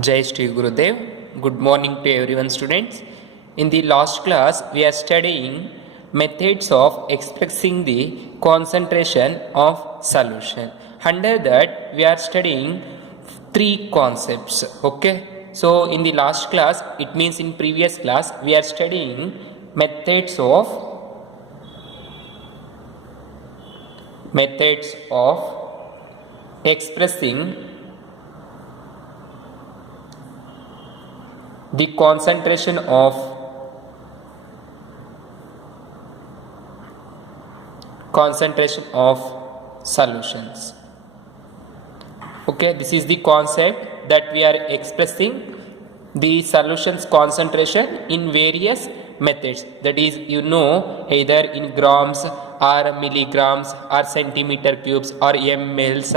Jai Shri Gurudev. Good morning to everyone, students. In the last class, we are studying methods of expressing the concentration of solution. Under that, we are studying three concepts. Okay. So, in the last class, it means in previous class, we are studying methods of expressing the concentration of solutions. Okay, this is the concept that we are expressing the solutions concentration in various methods, that is, either in grams or milligrams or centimeter cubes or mLs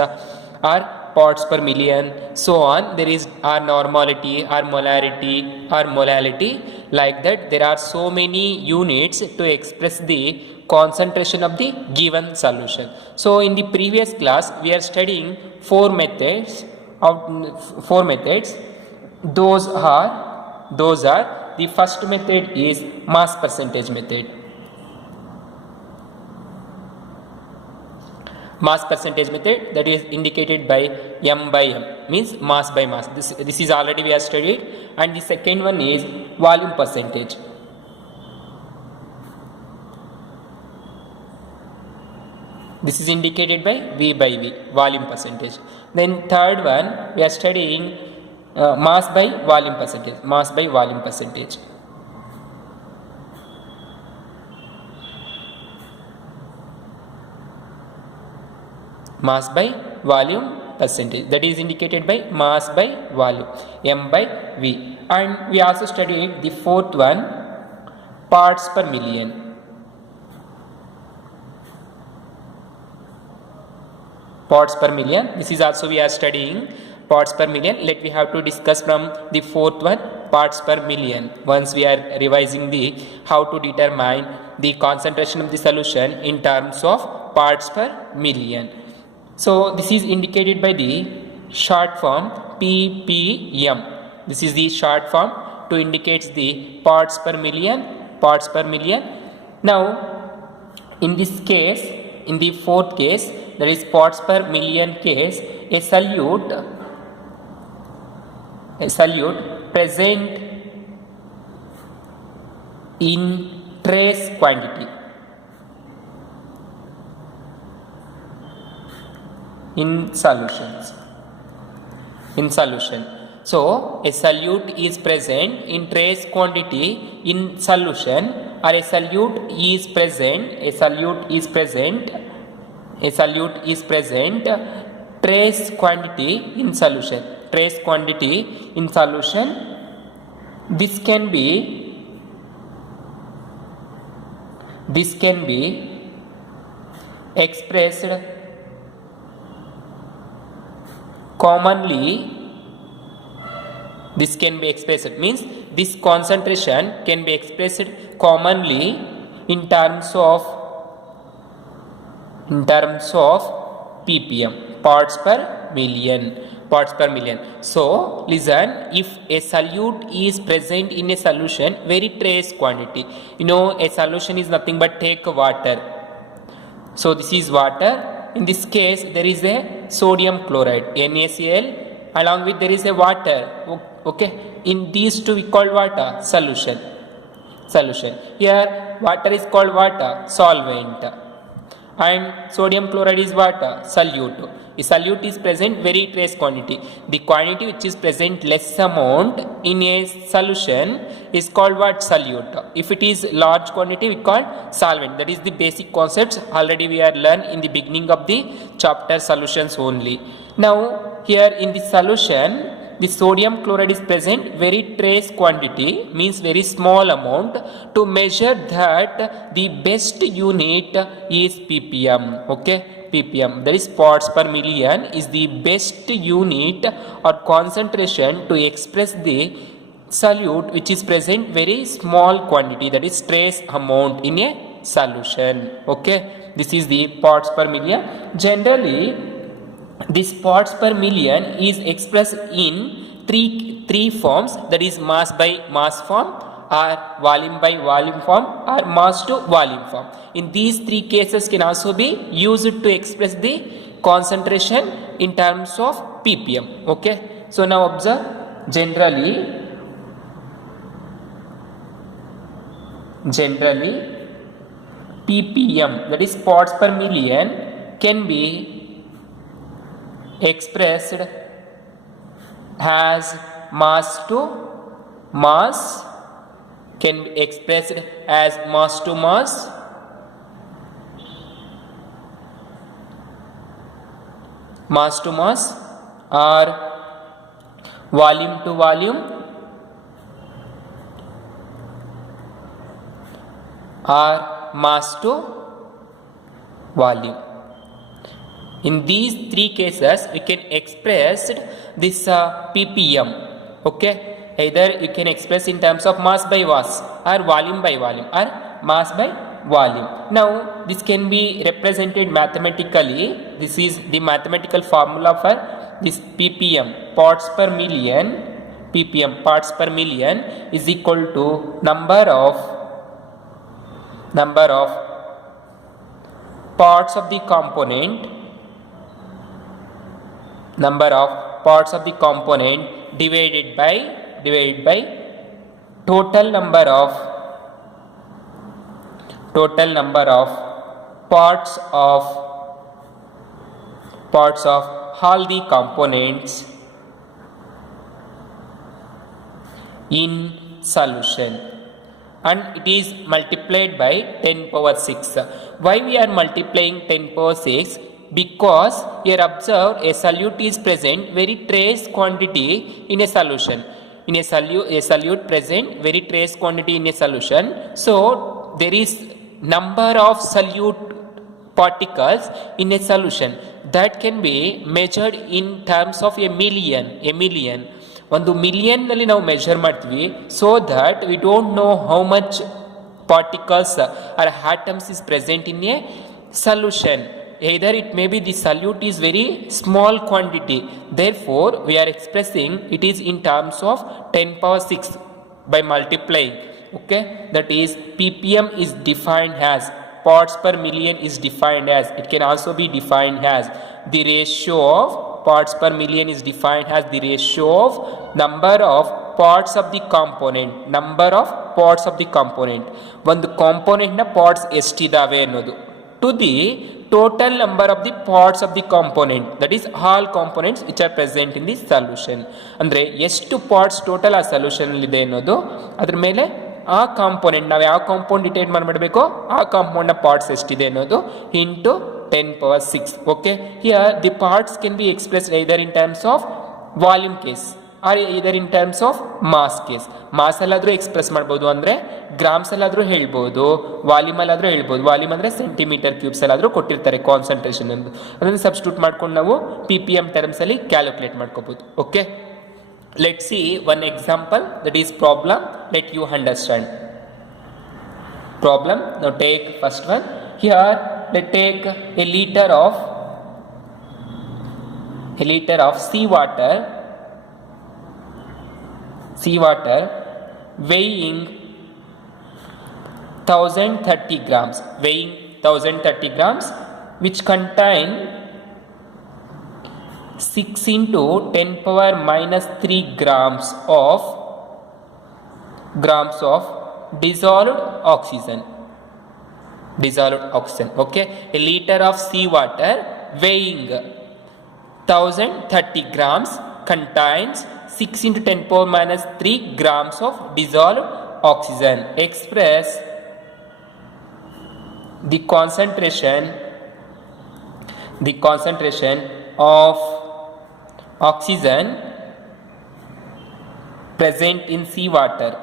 or parts per million, so on. There is our normality, our molarity, our molality, like that. There are so many units to express the concentration of the given solution. So in the previous class, we are studying four methods. Those are the first method is mass percentage method. Mass percentage method, that is indicated by m by m, means mass by mass. This is already we have studied. And the second one is volume percentage. This is indicated by V by V, volume percentage. Then third one, we are studying mass by volume percentage. Mass by volume percentage. Mass by volume percentage, that is indicated by mass by volume, m by v. And we also studied the fourth one, parts per million. Parts per million, this is also we are studying parts per million. We have to discuss from the fourth one, parts per million, once we are revising the how to determine the concentration of the solution in terms of parts per million. So this is indicated by the short form ppm. This is the short form to indicate the parts per million. Now in this case, in the fourth case, that is parts per million case, a solute present in trace quantity. In solution. So a solute is present in trace quantity in solution, or a solute is present trace quantity in solution. This can be expressed commonly. This can be expressed, means this concentration can be expressed commonly in terms of ppm, parts per million. So listen, if a solute is present in a solution, very trace quantity, a solution is nothing but take water. So this is water. In this case, there is a sodium chloride, NaCl, along with there is a water. Okay, in these two we call water solution. Here water is called water solvent, and sodium chloride is water solute. A solute is present very trace quantity. The quantity which is present less amount in a solution is called what? Solute. If it is large quantity, we call solvent. That is the basic concepts already we are learned in the beginning of the chapter solutions only. Now here in the solution, the sodium chloride is present very trace quantity, means very small amount. To measure that, the best unit is ppm. Okay, ppm, that is parts per million, is the best unit or concentration to express the solute which is present very small quantity, that is trace amount in a solution. Okay, this is the parts per million. Generally, this parts per million is expressed in three forms, that is mass by mass form, or volume by volume form, or mass to volume form. In these three cases can also be used to express the concentration in terms of ppm. Okay, so now observe, generally ppm, that is parts per million, can be expressed as mass to mass, can be expressed as mass to mass, mass to mass, or volume to volume, or mass to volume. In these three cases we can express this ppm. Okay, either you can express in terms of mass by mass, or volume by volume, or mass by volume. Now this can be represented mathematically. This is the mathematical formula for this ppm, parts per million. ppm, parts per million, is equal to number of parts of the component, number of parts of the component divided by total number of parts of all the components in solution, and it is multiplied by 10 power 6. Why we are multiplying 10 power 6? Because here observe, a solute is present very trace quantity in a solution. In a solute present very trace quantity in a solution. So there is number of solute particles in a solution that can be measured in terms of a million. ಒಂದು million ನಲ್ಲಿ ನಾವು measure ಮಾಡ್ತೀವಿ, so that we don't know how much particles or atoms is present in a solution. Either it may be the solute is very small quantity, therefore we are expressing it is in terms of 10 power 6 by multiplying. Okay, that is ppm is defined as, parts per million is defined as, it can also be defined as the ratio of parts per million is defined as the ratio of number of parts of the component, ಒಂದು component ನ parts ಎಷ್ಟಿದಾವೆ ಅನ್ನೋದು, to the total number of the parts of the component, that is all components which are present in the solution. ಅಂದ್ರೆ ಎಷ್ಟು parts total ಆ solution ಅಲ್ಲಿ ಇದೆ ಅನ್ನೋದು, ಅದ್ರ ಮೇಲೆ ಆ ಕಾಂಪೋನೆಂಟ್ ನಾವು ಯಾವ ಕಾಂಪೌಂಡ್ ಡಿಟೈನ್ ಮಾಡಬೇಕು, ಆ ಕಾಂಪೌಂಡ್ ನ ಪಾರ್ಟ್ಸ್ ಎಷ್ಟಿದೆ ಅನ್ನೋದು into 10 power 6. Okay, here the parts can be expressed either in terms of volume case or either in terms of mass case. Mass ಅಲ್ಲಾದ್ರೂ ಎಕ್ಸ್ಪ್ರೆಸ್ ಮಾಡಬಹುದು, ಅಂದ್ರೆ ಗ್ರಾಮ್ಸ್ ಅಲ್ಲಾದ್ರೂ ಹೇಳ್ಬಹುದು, ವಾಲ್ಯೂಮ್ ಅಲ್ಲಾದ್ರೂ ಹೇಳ್ಬಹುದು. ವಾಲ್ಯೂಮ್ ಅಂದ್ರೆ ಸೆಂಟಿಮೀಟರ್ ಕ್ಯೂಬ್ಸ್ ಅಲ್ಲಾದ್ರೂ ಕೊಟ್ಟಿರ್ತಾರೆ ಕಾನ್ಸಂಟ್ರೇಷನ್ ಎಂದು, ಅದನ್ನು ಸಬ್ಸ್ಟಿಟ್ಯೂಟ್ ಮಾಡ್ಕೊಂಡು ನಾವು ppm ಟರ್ಮ್ಸ್ ಅಲ್ಲಿ ಕ್ಯಾಲ್ಕುಲೇಟ್ ಮಾಡ್ಕೋಬಹುದು. Okay, let's see one example, that is problem. Let you understand problem. Now take first one. Here let's take a liter of seawater weighing 1030 grams, which contain 6 into 10 power minus 3 grams of dissolved oxygen. Okay, a liter of seawater weighing 1030 grams contains 6 into 10 power minus 3 grams of dissolved oxygen. Express the concentration of oxygen present in seawater.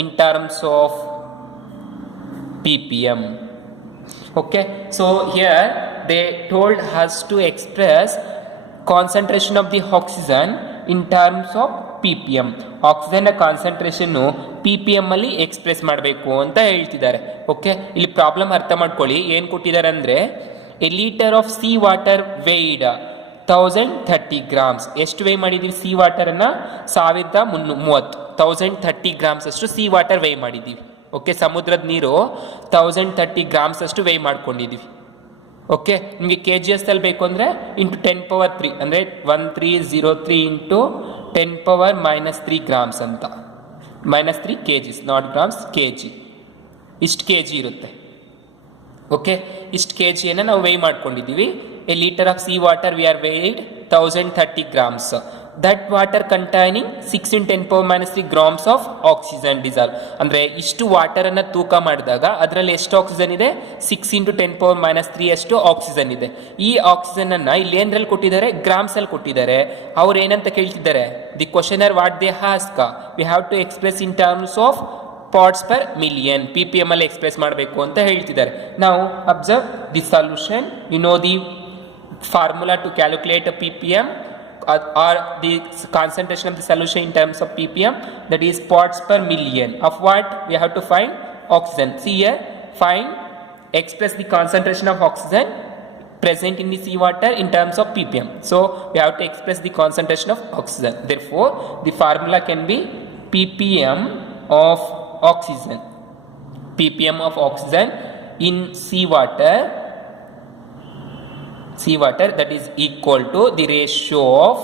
In terms of ppm. Okay, so here they told us to express concentration of the oxygen in terms of ppm. Oxygen concentration ppm ಅಲ್ಲಿ express ಮಾಡಬೇಕು ಅಂತ ಹೇಳ್ತಿದ್ದಾರೆ. Okay, ಇಲ್ಲಿ problem ಅರ್ಥ ಮಾಡ್ಕೊಳ್ಳಿ. ಏನು ಕೊಟ್ಟಿದ್ದಾರೆ ಅಂದರೆ a litre of sea water weighed 1030 grams. ಎಷ್ಟು ವೇ ಮಾಡಿದ್ದೀವಿ ಸಿ ವಾಟರನ್ನು? 1330, 1030 ಗ್ರಾಮ್ಸ್ ಅಷ್ಟು ಸಿ ವಾಟರ್ ವೇ ಮಾಡಿದ್ದೀವಿ. ಓಕೆ, ಸಮುದ್ರದ ನೀರು 1030 ಗ್ರಾಮ್ಸ್ ಅಷ್ಟು ವೇ ಮಾಡ್ಕೊಂಡಿದ್ದೀವಿ. ಓಕೆ, ನಿಮಗೆ ಕೆ ಜಿ ಎಸ್ ಅಲ್ಲಿ ಬೇಕು ಅಂದರೆ ಇಂಟು 10⁻3 ಅಂದರೆ 1303 ಇಂಟು 10⁻³ ಗ್ರಾಮ್ಸ್ ಅಂತ. -3 kgs, not grams, K G. ಇಷ್ಟು ಕೆ ಜಿ ಇರುತ್ತೆ. ಓಕೆ, ಇಷ್ಟು ಕೆ ಜಿಯನ್ನು ನಾವು ವೇ ಮಾಡ್ಕೊಂಡಿದ್ದೀವಿ. A litre of sea water we are weighed 1030 grams. That water containing 6 × 10⁻³ grams of oxygen dissolve. ಅಂದರೆ ಇಷ್ಟು ವಾಟರನ್ನು ತೂಕ ಮಾಡಿದಾಗ ಅದರಲ್ಲಿ ಎಷ್ಟು ಆಕ್ಸಿಜನ್ ಇದೆ? 6 × 10⁻³ ಅಷ್ಟು ಆಕ್ಸಿಜನ್ ಇದೆ. ಈ ಆಕ್ಸಿಜನನ್ನು ಇಲ್ಲಿ ಏನರಲ್ಲಿ ಕೊಟ್ಟಿದ್ದಾರೆ? ಗ್ರಾಮ್ಸಲ್ಲಿ ಕೊಟ್ಟಿದ್ದಾರೆ. ಅವ್ರು ಏನಂತ ಕೇಳ್ತಿದ್ದಾರೆ? The questioner what they ask, we have to express in terms of parts per million, PPM ಅಲ್ಲಿ ಎಕ್ಸ್ಪ್ರೆಸ್ ಮಾಡಬೇಕು ಅಂತ ಹೇಳ್ತಿದ್ದಾರೆ. ನಾವು observe the solution. You know the formula to calculate PPM or the concentration of the solution in terms of ppm, that is parts per million of what we have to find? Oxygen. See here, find, express the concentration of oxygen present in the sea water in terms of ppm. So we have to express the concentration of oxygen. Therefore the formula can be ppm of oxygen. ppm of oxygen in sea water, that is equal to the ratio of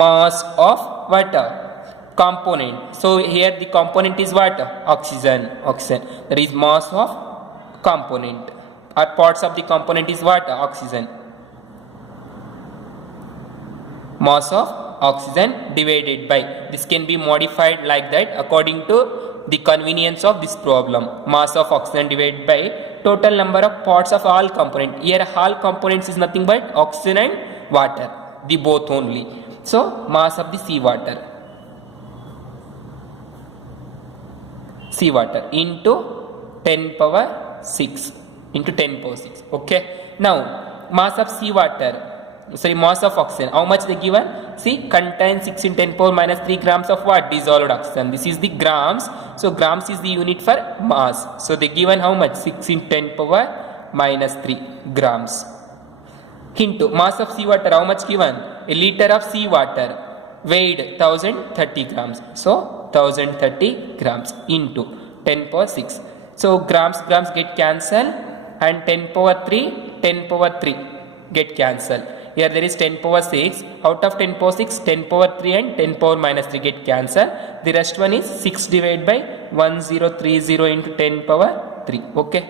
mass of water component. So here the component is what? Oxygen. That is mass of component, or parts of the component is what? Oxygen. Mass of oxygen divided by, this can be modified like that according to the convenience of this problem. Mass of oxygen divided by total number of parts of all component. Here all components is nothing but oxygen and water, the both only. So mass of the sea water into 10⁻⁶, into 10⁻⁶. Okay, now mass of sea water, mass of oxygen, how much they given? See, contains 6 × 10⁻³ grams of what? Dissolved oxygen. This is the grams. So grams is the unit for mass. So they given how much? 6 × 10⁻³ grams. Into mass of sea water, how much given? A liter of sea water weighed 1030 grams. So 1030 grams into 10⁻⁶. So grams get cancelled, and 10⁻³ get cancelled. Here there is 10⁻⁶. Out of 10⁻⁶, 10⁻³ and 10⁻³ get cancelled. The rest one is 6 divided by 1030 into 10⁻³ Okay.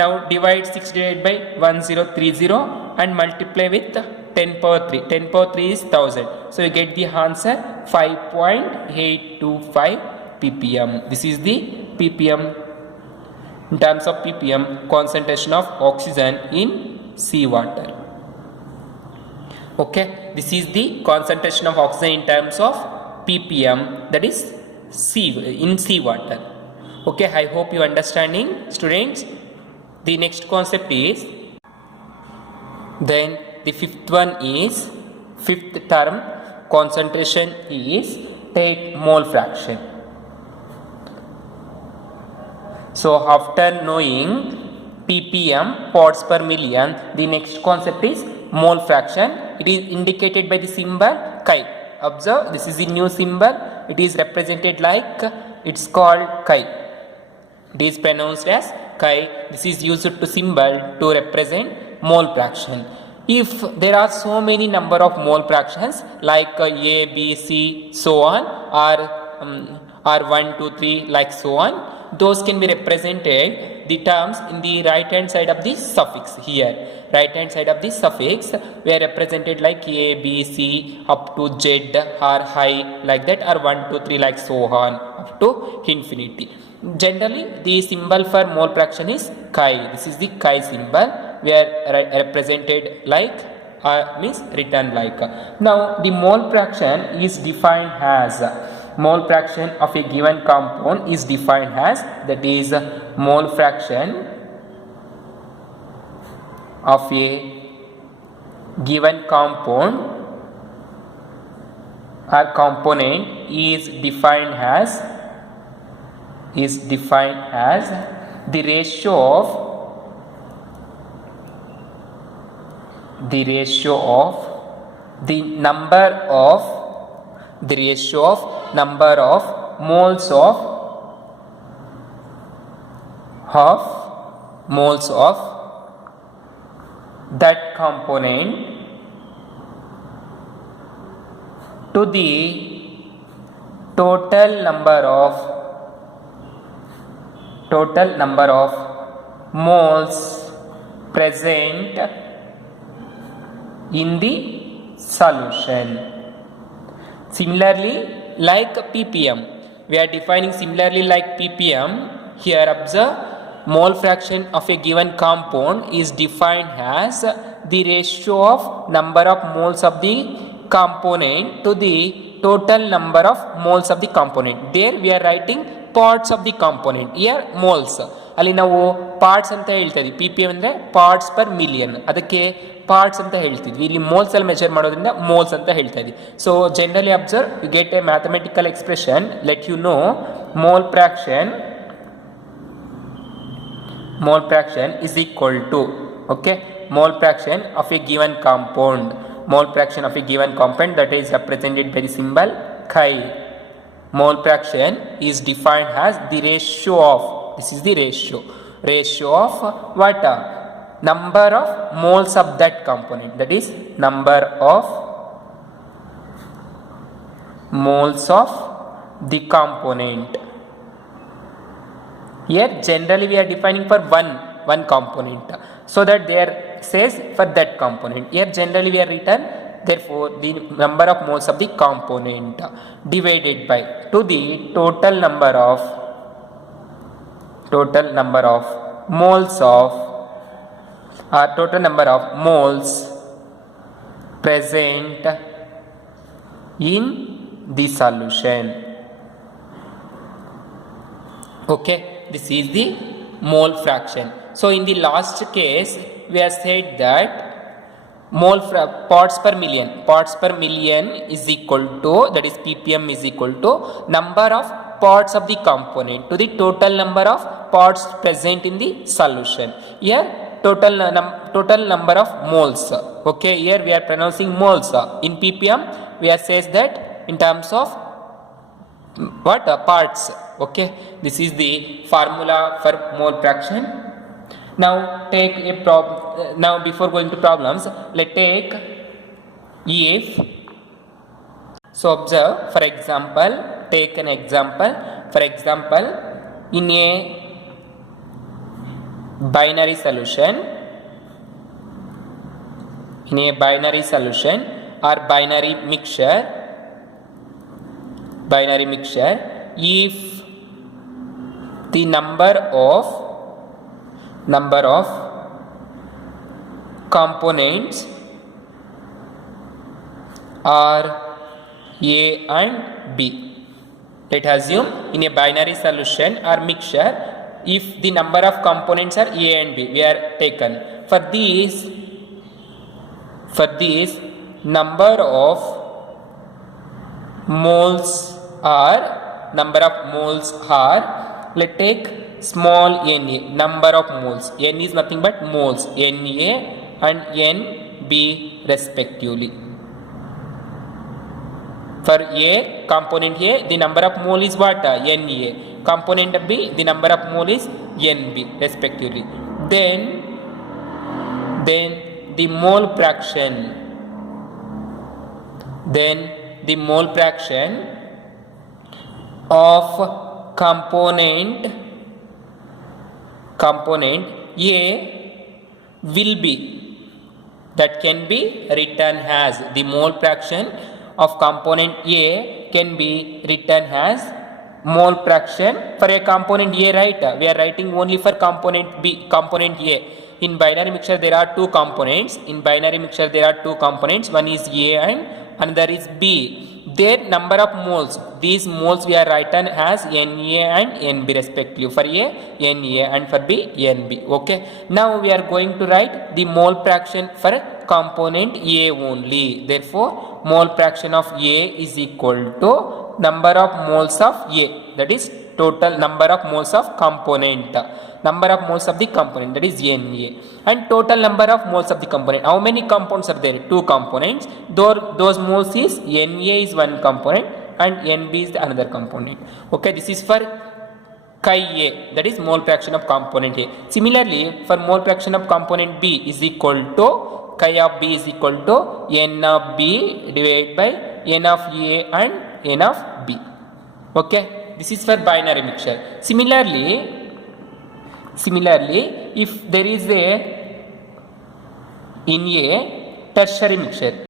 Now divide 6 divided by 1030 and multiply with 10⁻³. 10⁻³ is 1000. So you get the answer 5.825 ppm. This is the ppm. In terms of ppm, concentration of oxygen in sea water. Okay, this is the concentration of oxygen in terms of ppm, that is in sea water. Okay, I hope you understanding, students. The next concept is, then the fifth term concentration is take mole fraction. So after knowing ppm, parts per million, the next concept is mole fraction. It is indicated by the symbol chi. Observe, this is a new symbol. It is represented like, it's called chi. It is pronounced as chi. This is used to symbol to represent mole fraction. If there are so many number of mole fractions like A, B, C, so on, or 1, 2, 3 like so on, those can be represented, the terms, in the right hand side of the suffix. Here right hand side of the suffix we are represented like A, B, C up to Z or high like that, or 1, 2, 3 like so on up to infinity. Generally the symbol for mole fraction is chi. This is the chi symbol. We are represented like, means written like. Now the mole fraction is defined as, mole fraction of a given compound is defined as, that is mole fraction of a given compound or component is defined as the ratio of the ratio of the number of moles of that component to the total number of moles present in the solution. Similarly, like ppm, we are defining similarly like ppm. Here observe, mole fraction of a given compound is defined as the ratio of number of moles of the component to the total number of moles of the component. There we are writing parts of the component, here moles. ಅಲ್ಲಿ ನಾವು parts ಅಂತ ಹೇಳ್ತಾ ಇದ್ವಿ. P P M ಅಂದರೆ parts per million, ಅದಕ್ಕೆ parts ಅಂತ ಹೇಳ್ತಿದ್ವಿ. ಇಲ್ಲಿ moles ಅಲ್ಲಿ ಮೆಜರ್ ಮಾಡೋದ್ರಿಂದ ಮೋಲ್ಸ್ ಅಂತ ಹೇಳ್ತಾ ಇದ್ವಿ. So generally observe, you get a mathematical expression, let you know mole fraction is equal to, okay, mole fraction of a given compound, that is represented by the symbol chi. Mole fraction is defined as the ratio of, this is the ratio of what? Number of moles of that component, that is number of moles of the component. Here generally we are defining for one component, so that there says for that component. Here generally we are written, therefore the number of moles of the component divided by to the total number of moles present in the solution. Okay, this is the mole fraction. So in the last case we have said that parts per million is equal to, that is ppm is equal to number of parts of the component to the total number of parts present in the solution. Here total number of moles. Okay, here we are pronouncing moles. In ppm we have says that in terms of what? Parts. Okay, this is the formula for mole fraction. Now take a now before going to problems, let's take if. So observe, for example, take an example. For example, in a binary solution or binary mixture, if the number of components are A and B. Let us assume in a binary solution or mixture, if the number of components are A and B, we are taken. For these number of moles are, let's take small na, number of moles. N is nothing but moles, Na and Nb respectively. For A, component A, the number of mole is what? Na. Component B, the number of mole is Nb respectively. Then the mole fraction of component A will be, that can be written as, the mole fraction of component A can be written as mole fraction for a component A, right? We are writing only for component A. In binary mixture there are two components. One is A and another is B. Their number of moles, these moles we are written as Na and Nb respectively. For A, Na, and for B, Nb. Okay, now we are going to write the mole fraction for component A only. Therefore mole fraction of A is equal to number of moles of A, that is total number of moles of component, number of moles of the component, that is Na, and total number of moles of the component. How many compounds are there? 2 components. Those moles is Na is one component and Nb is the another component. Okay, this is for chi A, that is mole fraction of component A. Similarly, for mole fraction of component B is equal to chi of B is equal to N of B divided by N of A and N of B. Okay, this is for binary mixture. Similarly, if there is a in a tertiary mixture,